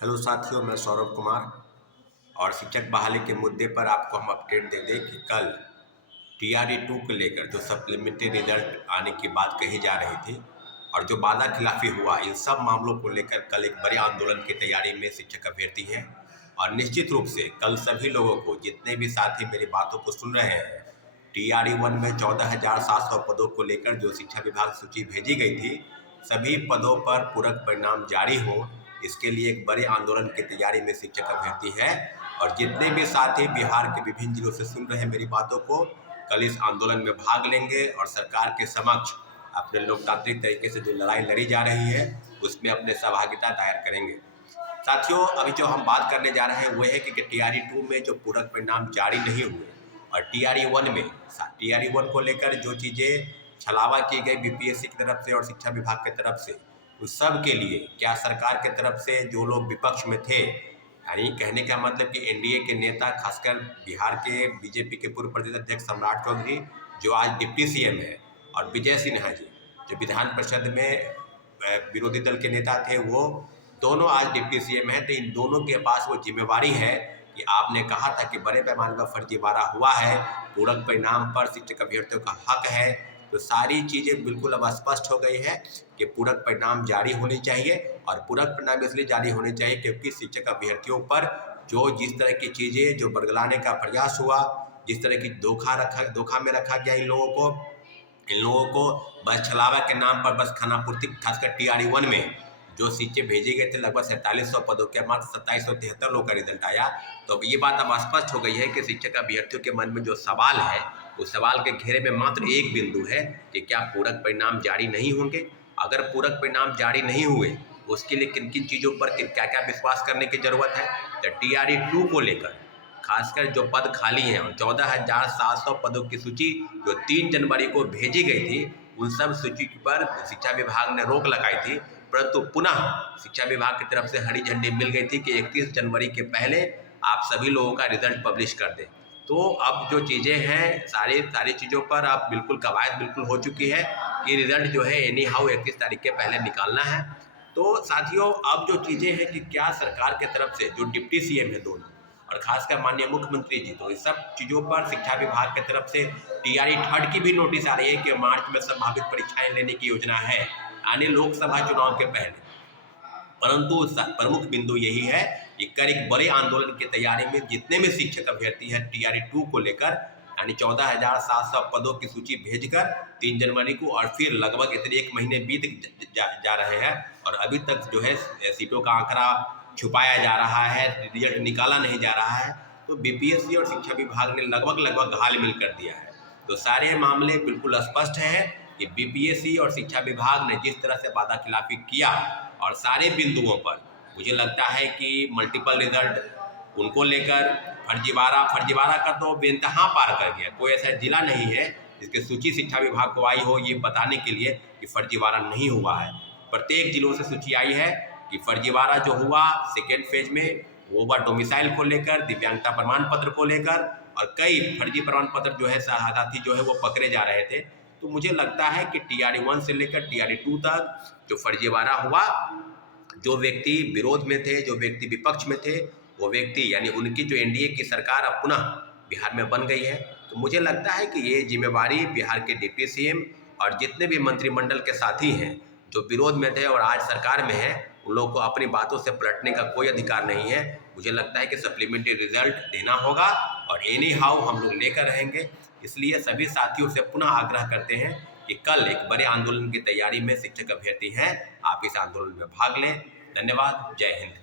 Hello साथियों, मैं सौरभ कुमार और शिक्षक बहाली के मुद्दे पर आपको हम अपडेट दे दें कि कल टीआरई 2 को लेकर जो सप्लीमेंट्री रिजल्ट आने की बात कही जा रही थी और जो वादा खिलाफी हुआ, इन सब मामलों को लेकर कल एक बड़े आंदोलन की तैयारी में शिक्षक अभ्यर्थी हैं। और निश्चित रूप से कल सभी लोगों को, जितने भी साथी मेरी बातों को सुन रहे हैं, टीआरई 1 में 14,700 पदों को लेकर जो शिक्षा विभाग सूची भेजी गई थी, सभी पदों पर पूरक परिणाम जारी हो, इसके लिए एक बड़े आंदोलन की तैयारी में शिक्षक अभ्यर्थी है। और जितने भी साथी बिहार के विभिन्न जिलों से सुन रहे हैं मेरी बातों को, कल इस आंदोलन में भाग लेंगे और सरकार के समक्ष अपने लोकतांत्रिक तरीके से जो लड़ाई लड़ी जा रही है उसमें अपने सहभागिता दायर करेंगे। साथियों, अभी जो हम बात करने जा रहे हैं वो है कि टीआरई 2 में जो पूरक परिणाम जारी नहीं हुए और टीआरई 1 को लेकर जो चीज़ें छलावा की गई बीपीएससी की तरफ से और शिक्षा विभाग की तरफ से, उस सब के लिए क्या सरकार की तरफ से जो लोग विपक्ष में थे, यानी कहने का मतलब कि एनडीए के नेता, खासकर बिहार के बीजेपी के पूर्व प्रदेश अध्यक्ष सम्राट चौधरी जो आज डिप्टी सीएम है, और विजय सिन्हा जी जो विधान परिषद में विरोधी दल के नेता थे, वो दोनों आज डिप्टी सीएम हैं। तो इन दोनों के पास वो जिम्मेवारी है कि आपने कहा था कि बड़े पैमाने पर फर्जीवाड़ा हुआ है, पूरक परिणाम पर शिक्षक अभ्यर्थियों का हक है। तो सारी चीज़ें बिल्कुल अब स्पष्ट हो गई है कि पूरक परिणाम जारी होने चाहिए। और पूरक परिणाम इसलिए जारी होने चाहिए क्योंकि शिक्षक अभ्यर्थियों पर जो जिस तरह की चीज़ें जो बरगलाने का प्रयास हुआ, जिस तरह की धोखा में रखा गया इन लोगों को बस छलावा के नाम पर बस खानापूर्ति, खासकर टीआरई 1 में जो सीटें भेजे गए थे, लगभग 4700 पदों के मात्र 2773 लोगों का रिजल्ट आया। तो अब ये बात अब स्पष्ट हो गई है कि शिक्षक अभ्यर्थियों के मन में जो सवाल है, उस सवाल के घेरे में मात्र एक बिंदु है कि क्या पूरक परिणाम जारी नहीं होंगे। अगर पूरक परिणाम जारी नहीं हुए, उसके लिए किन किन चीज़ों पर क्या क्या विश्वास करने की जरूरत है। तो टीआरई 2 को लेकर खासकर जो पद खाली हैं और 14,700 पदों की सूची जो 3 जनवरी को भेजी गई थी, उन सब सूची पर शिक्षा विभाग ने रोक लगाई थी। परंतु पुनः शिक्षा विभाग की तरफ से हरी झंडी मिल गई थी कि 31 जनवरी के पहले आप सभी लोगों का रिजल्ट पब्लिश कर दें। तो अब जो चीज़ें हैं, सारी चीज़ों पर अब बिल्कुल कवायद बिल्कुल हो चुकी है कि रिजल्ट जो है एनी हाउ 31 तारीख के पहले निकालना है। तो साथियों, अब जो चीज़ें हैं कि क्या सरकार के तरफ से जो डिप्टी सीएम है दोनों, और खासकर माननीय मुख्यमंत्री जी, तो इस सब चीज़ों पर शिक्षा विभाग की तरफ से टीआरई 3 की भी नोटिस आ रही है कि मार्च में संभावित परीक्षाएं लेने की योजना है आने लोकसभा चुनाव के पहले। परंतु प्रमुख बिंदु यही है कि कल एक बड़े आंदोलन की तैयारी में जितने भी शिक्षक अभ्यर्थी हैं टीआरई 2 को लेकर, यानी 14,700 पदों की सूची भेजकर 3 जनवरी को, और फिर लगभग इतने 1 महीने बीत जा रहे हैं और अभी तक जो है सीटों का आंकड़ा छुपाया जा रहा है, रिजल्ट निकाला नहीं जा रहा है। तो बीपीएससी और शिक्षा विभाग ने लगभग घाल-मिल कर दिया है। तो सारे मामले बिल्कुल स्पष्ट हैं कि बीपीएससी और शिक्षा विभाग ने जिस तरह से वादा खिलाफी किया और सारे बिंदुओं पर मुझे लगता है कि मल्टीपल रिजल्ट उनको लेकर फर्जीवाड़ा का तो बेइंतहा पार कर गया। कोई ऐसा जिला नहीं है जिसकी सूची शिक्षा विभाग को आई हो ये बताने के लिए कि फर्जीवाड़ा नहीं हुआ है। प्रत्येक जिलों से सूची आई है कि फर्जीवाड़ा जो हुआ सेकेंड फेज में, वो हुआ डोमिसाइल को लेकर, दिव्यांगता प्रमाण पत्र को लेकर, और कई फर्जी प्रमाण पत्र जो है साथी जो है वो पकड़े जा रहे थे। तो मुझे लगता है कि टीआरई 1 से लेकर टीआरई 2 तक जो फर्जीवाड़ा हुआ, जो व्यक्ति विरोध में थे, जो व्यक्ति विपक्ष में थे, वो व्यक्ति यानी उनकी जो एनडीए की सरकार अब पुनः बिहार में बन गई है। तो मुझे लगता है कि ये जिम्मेवारी बिहार के डिप्टी सीएम और जितने भी मंत्रिमंडल के साथी हैं जो विरोध में थे और आज सरकार में है, उन लोगों को अपनी बातों से पलटने का कोई अधिकार नहीं है। मुझे लगता है कि सप्लीमेंट्री रिजल्ट देना होगा और एनी हाउ हम लोग लेकर रहेंगे। इसलिए सभी साथियों से पुनः आग्रह करते हैं कि कल एक बड़े आंदोलन की तैयारी में शिक्षक अभ्यर्थी हैं, आप इस आंदोलन में भाग लें। धन्यवाद। जय हिंद।